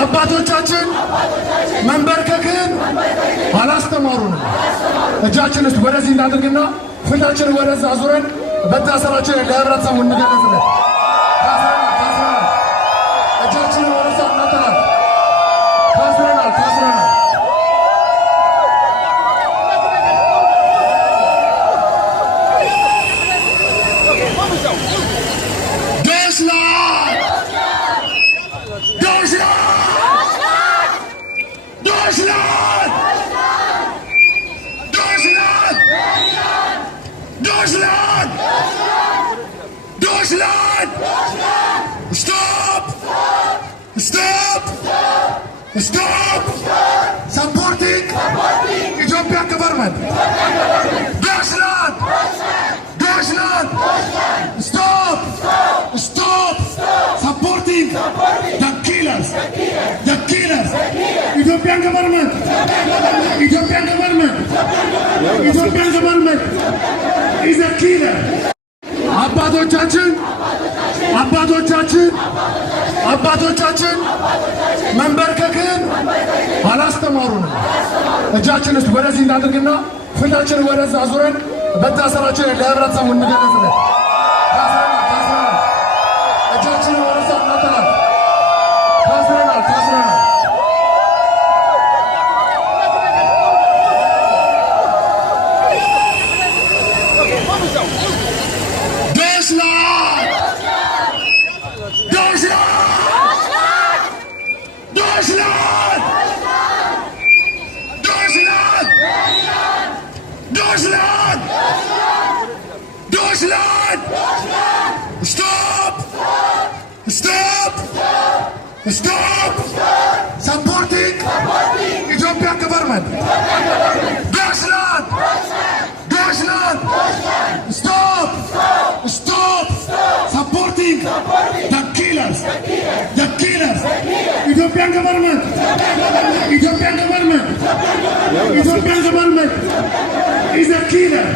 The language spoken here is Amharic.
አባቶቻችን መንበርከክን አላስተማሩንም። እጃችን ውስጥ ወደዚህ እናድርግና ፊታችንን ወደዛ አዙረን መታሰራችን ለህብረተሰቡ እንገለጽለን። እጃችንን ወደዛ እናጠራል። ታስረናል። Deutschland! Stop! Supporting Ethiopian government! Deutschland! Stop! Supporting the killers! Ethiopian government is a killer! አባቶቻችን መንበርከክን አላስተማሩንም። እጃችን ውስጥ ወደዚህ እናድርግና ፊታችንን ወደዛ አዙረን መታሰራችን ለህብረተሰቡ እንገለጽለን። እጃችንን ወደዛ እናጠራል። ታስረናል። Deutschland! Stop! Supporting Ethiopian government! Deutschland! Stop! Supporting the killers! Ethiopian government is a killer!